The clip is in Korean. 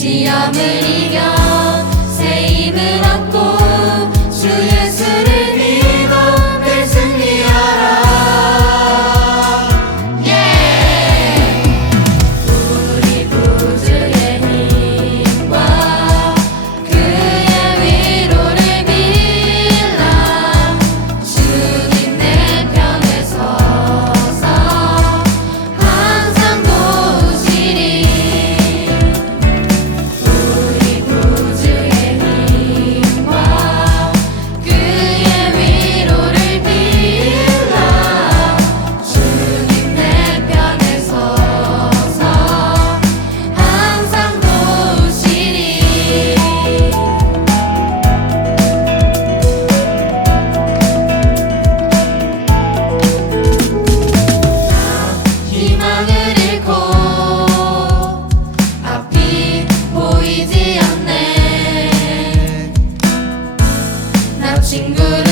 시험을 이겨 새 힘을 얻고 watching good.